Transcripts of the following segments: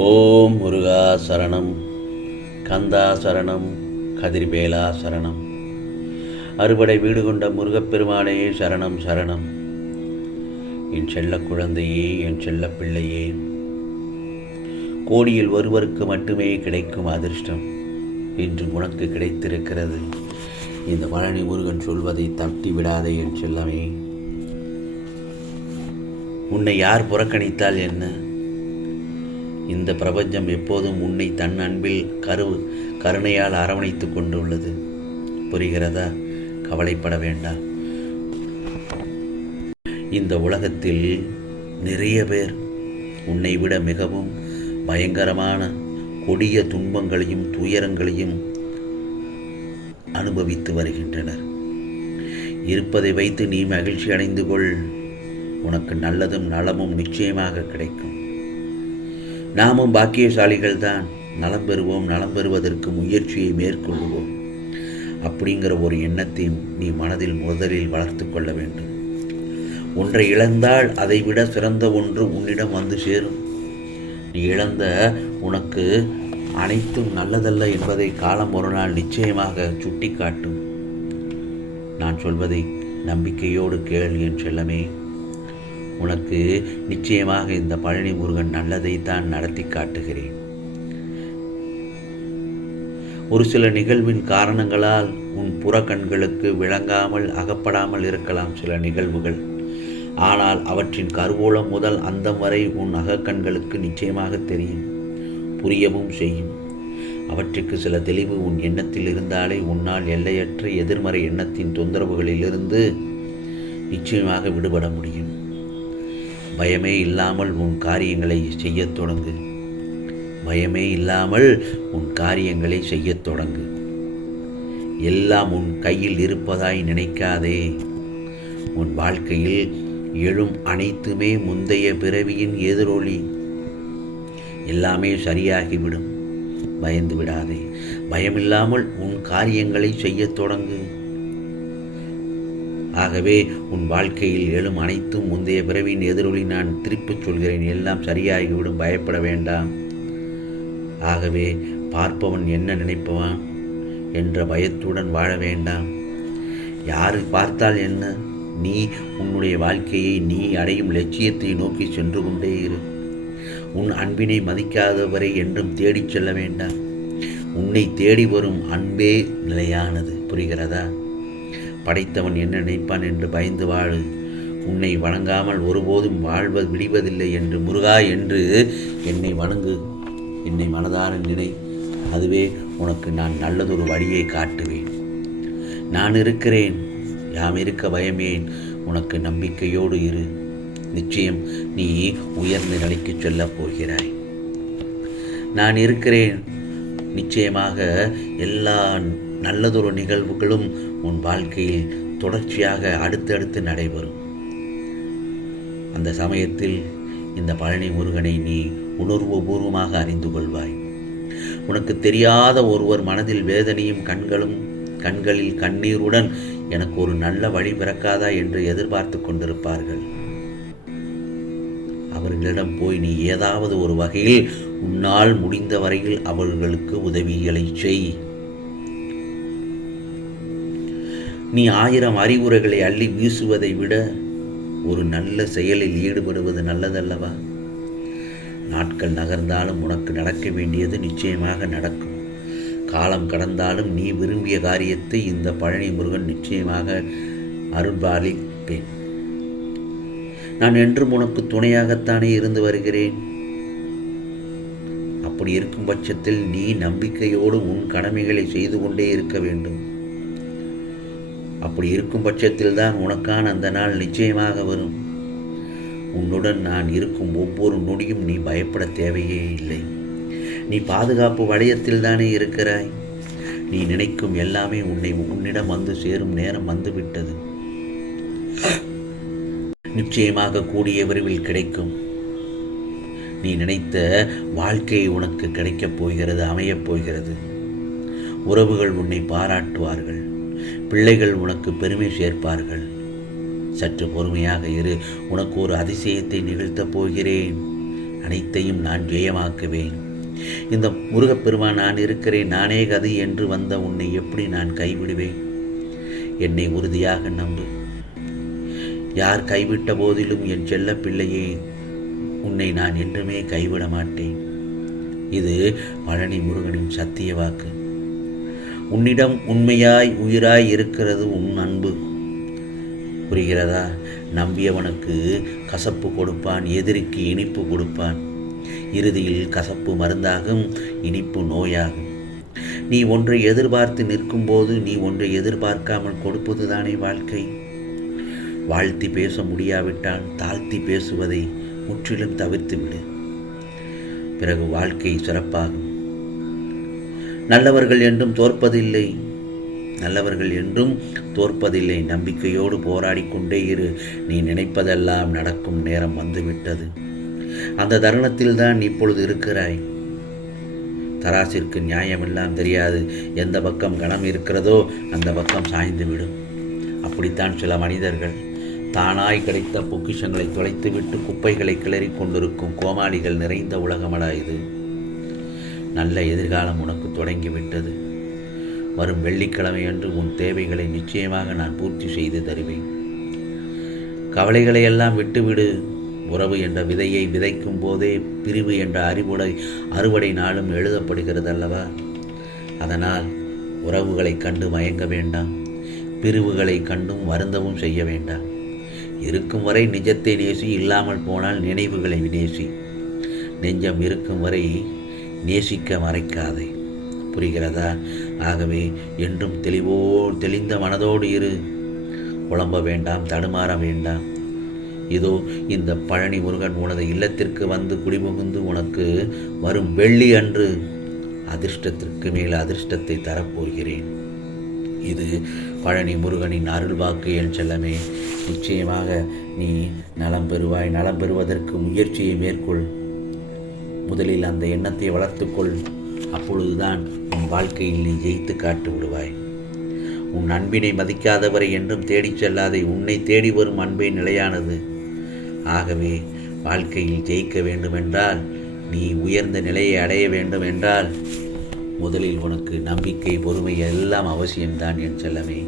ஓம் முருகா சரணம், கந்தா சரணம், கதிர்வேலா சரணம், அறுபடை வீடு கொண்ட முருகப்பெருமானே சரணம் சரணம். என் செல்ல குழந்தையே, என் செல்ல பிள்ளையே, கோடியில் ஒருவருக்கு மட்டுமே கிடைக்கும் அதிர்ஷ்டம் இன்று உனக்கு கிடைத்திருக்கிறது. இந்த பழனி முருகன் சொல்வதை தட்டி விடாதே என் செல்லமே. உன்னை யார் புறக்கணித்தால் என்ன? இந்த பிரபஞ்சம் எப்போதும் உன்னை தன் அன்பில் கருணையால் அரவணைத்து கொண்டுள்ளது. புரிகிறதா? கவலைப்பட வேண்டாம். இந்த உலகத்தில் நிறைய பேர் உன்னை விட மிகவும் பயங்கரமான கொடிய துன்பங்களையும் துயரங்களையும் அனுபவித்து வருகின்றனர். இருப்பதை வைத்து நீ மகிழ்ச்சி அடைந்து கொள். உனக்கு நல்லதும் நலமும் நிச்சயமாக கிடைக்கும். நாமும் பாக்கியசாலிகள் தான். நலம் பெறுவோம், நலம் பெறுவதற்கு முயற்சியை மேற்கொள்வோம் அப்படிங்கிற ஒரு எண்ணத்தை நீ மனதில் முதலில் வளர்த்து கொள்ள வேண்டும். ஒன்றை இழந்தால் அதைவிட சிறந்த ஒன்று உன்னிடம் வந்து சேரும். நீ இழந்த உனக்கு அனைத்தும் நல்லதல்ல என்பதை காலம் ஒரு நாள் நிச்சயமாக சுட்டி காட்டும். நான் சொல்வதை நம்பிக்கையோடு கேள் என் செல்லமே. உனக்கு நிச்சயமாக இந்த பழனி முருகன் நல்லதைத்தான் நடத்தி காட்டுகிறேன். ஒரு சில நிகழ்வின் காரணங்களால் உன் புற கண்களுக்கு விளங்காமல் அகப்படாமல் இருக்கலாம் சில நிகழ்வுகள். ஆனால் அவற்றின் கருவூலம் முதல் அந்தம் வரை உன் அகக்கண்களுக்கு நிச்சயமாக தெரியும், புரியவும் செய்யும். அவற்றுக்கு சில தெளிவு உன் எண்ணத்தில் இருந்தாலே உன்னால் எல்லையற்ற எதிர்மறை எண்ணத்தின் தொந்தரவுகளிலிருந்து நிச்சயமாக விடுபட முடியும். பயமே இல்லாமல் உன் காரியங்களை செய்யத் தொடங்கு. பயமே இல்லாமல் உன் காரியங்களை செய்யத் தொடங்கு. எல்லாம் உன் கையில் இருப்பதாய் நினைக்காதே. உன் வாழ்க்கையில் எழும் அனைத்துமே முந்தைய பிறவியின் எதிரொலி. எல்லாமே சரியாகிவிடும். பயந்து விடாதே. பயமில்லாமல் உன் காரியங்களை செய்யத் தொடங்கு. ஆகவே உன் வாழ்க்கையில் எழும் அனைத்தும் முந்தைய பிறவியின் எதிரொலி. நான் திருப்பிச் சொல்கிறேன், எல்லாம் சரியாகிவிடும். பயப்பட வேண்டாம். ஆகவே பார்ப்பவன் என்ன நினைப்பவன் என்ற பயத்துடன் வாழ வேண்டாம். யாரு பார்த்தால் என்ன? நீ உன்னுடைய வாழ்க்கையை, நீ அடையும் லட்சியத்தை நோக்கி சென்று கொண்டே இரு. உன் அன்பினை மதிக்காதவரை என்றும் தேடிச் செல்ல வேண்டாம். உன்னை தேடி வரும் அன்பே நிலையானது. புரிகிறதா? படைத்தவன் என்ன நினைப்பான் என்று பயந்து வாழு. உன்னை வணங்காமல் ஒருபோதும் விடுவதில்லை என்று முருகா என்று என்னை வணங்கு. என்னை மனதார நினை. அதுவே உனக்கு நான் நல்லதொரு வழியை காட்டுவேன். நான் இருக்கிறேன். யாம் இருக்க பயமேன். உனக்கு நம்பிக்கையோடு இரு. நிச்சயம் நீ உயர்ந்த நிலைக்கு செல்லப் போகிறாய். நான் இருக்கிறேன். நிச்சயமாக எல்லா நல்லதொரு நிகழ்வுகளும் உன் வாழ்க்கையில் தொடர்ச்சியாக அடுத்தடுத்து நடைபெறும். அந்த சமயத்தில் இந்த பழனி முருகனை நீ உணர்வுபூர்வமாக அறிந்து கொள்வாய். உனக்கு தெரியாத ஒருவர் மனதில் வேதனையும் கண்களில் கண்ணீருடன் எனக்கு ஒரு நல்ல வழி பிறக்காதா என்று எதிர்பார்த்து கொண்டிருப்பார்கள். அவர்களிடம் போய் நீ ஏதாவது ஒரு வகையில் உன்னால் முடிந்த வரையில் அவர்களுக்கு உதவிகளை செய். நீ 1000 அறிவுரைகளை அள்ளி வீசுவதை விட ஒரு நல்ல செயலில் ஈடுபடுவது நல்லதல்லவா? நாட்கள் நகர்ந்தாலும் உனக்கு நடக்க வேண்டியது நிச்சயமாக நடக்கும். காலம் கடந்தாலும் நீ விரும்பிய காரியத்தை இந்த பழனி முருகன் நிச்சயமாக அருள்பாலிப்பேன். நான் என்றும் உனக்கு துணையாகத்தானே இருந்து வருகிறேன். அப்படி இருக்கும் பட்சத்தில் நீ நம்பிக்கையோடு உன் கடமைகளை செய்து கொண்டே இருக்க வேண்டும். அப்படி இருக்கும் பட்சத்தில் தான் உனக்கான அந்த நாள் நிச்சயமாக வரும். உன்னுடன் நான் இருக்கும் ஒவ்வொரு நொடியும் நீ பயப்பட தேவையே இல்லை. நீ பாதுகாப்பு வளையத்தில் தானே இருக்கிறாய். நீ நினைக்கும் எல்லாமே உன்னிடம் வந்து சேரும் நேரம் வந்துவிட்டது. நிச்சயமாக கூடிய விரைவில் கிடைக்கும். நீ நினைத்த வாழ்க்கை உனக்கு கிடைக்கப் போகிறது, அமையப் போகிறது. உறவுகள் உன்னை பாராட்டுவார்கள். பிள்ளைகள் உனக்கு பெருமை சேர்ப்பார்கள். சற்று பொறுமையாக இரு. உனக்கு ஒரு அதிசயத்தை நிகழ்த்தப் போகிறேன். அனைத்தையும் நான் ஜெயமாக்குவேன். இந்த முருகப்பெருமான் நான் இருக்கிறேன், நானே கதி என்று வந்த உன்னை எப்படி நான் கைவிடுவேன்? என்னை உறுதியாக நம்பு. யார் கைவிட்ட போதிலும் என் செல்ல பிள்ளையே, உன்னை நான் என்றுமே கைவிட மாட்டேன். இது பழனி முருகனின் சத்திய வாக்கு. உன்னிடம் உண்மையாய் உயிராய் இருக்கிறது உன் அன்பு. புரிகிறதா? நம்பியவனுக்கு கசப்பு கொடுப்பான், எதிரிக்கு இனிப்பு கொடுப்பான். இறுதியில் கசப்பு மருந்தாகும், இனிப்பு நோயாகும். நீ ஒன்றை எதிர்பார்த்து நிற்கும்போது நீ ஒன்றை எதிர்பார்க்காமல் கொடுப்பது தானே வாழ்க்கை. வாழ்த்தி பேச முடியாவிட்டால் தாழ்த்தி பேசுவதை முற்றிலும் தவிர்த்து விடு. பிறகு வாழ்க்கை சிறப்பாகும். நல்லவர்கள் என்றும் தோற்பதில்லை, நல்லவர்கள் என்றும் தோற்பதில்லை. நம்பிக்கையோடு போராடி கொண்டே இரு. நீ நினைப்பதெல்லாம் நடக்கும் நேரம் வந்துவிட்டது. அந்த தருணத்தில் தான் இப்பொழுது இருக்கிறாய். தராசிற்கு நியாயமெல்லாம் தெரியாது. எந்த பக்கம் கணம் இருக்கிறதோ அந்த பக்கம் சாய்ந்து விடும். அப்படித்தான் சில மனிதர்கள் தானாய் கிடைத்த பொக்கிஷங்களை தொலைத்துவிட்டு குப்பைகளை கிளறி கொண்டிருக்கும் கோமாளிகள் நிறைந்த உலகமடா இது. நல்ல எதிர்காலம் உனக்கு தொடங்கிவிட்டது. வரும் வெள்ளிக்கிழமை அன்று உன் தேவைகளை நிச்சயமாக நான் பூர்த்தி செய்து தருவேன். கவலைகளை எல்லாம் விட்டுவிடு. உறவு என்ற விதையை விதைக்கும் போதே பிரிவு என்ற அறுவடை நாளும் எழுதப்படுகிறது அல்லவா? அதனால் உறவுகளை கண்டு மயங்க வேண்டாம், பிரிவுகளை கண்டும் வருந்தவும் செய்ய வேண்டாம். இருக்கும் வரை நிஜத்தை நேசி, இல்லாமல் போனால் நினைவுகளை நேசி. நெஞ்சம் இருக்கும் வரை நேசிக்க மறைக்காதே. புரிகிறதா? ஆகவே என்றும் தெளிந்த மனதோடு இரு. குழம்ப வேண்டாம், தடுமாற வேண்டாம். இதோ இந்த பழனி முருகன் உனது இல்லத்திற்கு வந்து குடிபுகுந்து உனக்கு வரும் வெள்ளி அன்று அதிர்ஷ்டத்திற்கு மேல் அதிர்ஷ்டத்தை தரப்போகிறேன். இது பழனி முருகனின் அருள் வாக்கு என் செல்லமே. நிச்சயமாக நீ நலம் பெறுவாய். நலம் பெறுவதற்கு முயற்சியை மேற்கொள். முதலில் அந்த எண்ணத்தை வளர்த்துக்கொள். அப்பொழுதுதான் உன் வாழ்க்கையில் நீ ஜெயித்து காட்டு விடுவாய். உன் அன்பினை மதிக்காதவரை என்றும் தேடிச் செல்லாதே. உன்னை தேடி வரும் அன்பே நிலையானது. ஆகவே வாழ்க்கையில் ஜெயிக்க வேண்டுமென்றால், நீ உயர்ந்த நிலையை அடைய வேண்டும் என்றால், முதலில் உனக்கு நம்பிக்கை, பொறுமை எல்லாம் அவசியம்தான் என் செல்லமே.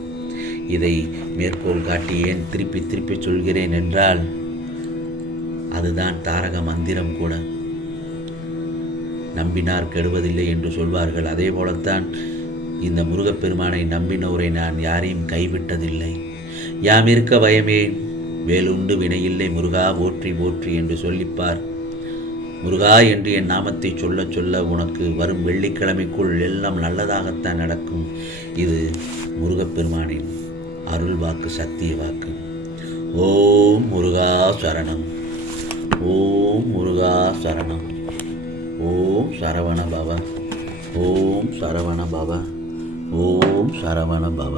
இதை மேற்கோள் காட்டி ஏன் திருப்பி திருப்பி சொல்கிறேன் என்றால், அதுதான் தாரக மந்திரம் கூட. நம்பினார் கெடுவதில்லை என்று சொல்வார்கள். அதே போலத்தான் இந்த முருகப்பெருமானை நம்பினோரை நான் யாரையும் கைவிட்டதில்லை. யாம் இருக்க பயமே, வேலுண்டு வினையில்லை, முருகா போற்றி போற்றி என்று சொல்லிப்பார். முருகா என்று என் நாமத்தை சொல்ல சொல்ல உனக்கு வரும் வெள்ளிக்கிழமைக்குள் எல்லாம் நல்லதாகத்தான் நடக்கும். இது முருகப்பெருமானின் அருள் வாக்கு, சத்திய வாக்கு. ஓம் முருகா சரணம். ஓம் முருகா சரணம். ஓம் சரவண பவ. ஓம் சரவண பவ. ஓம் சரவண பவ.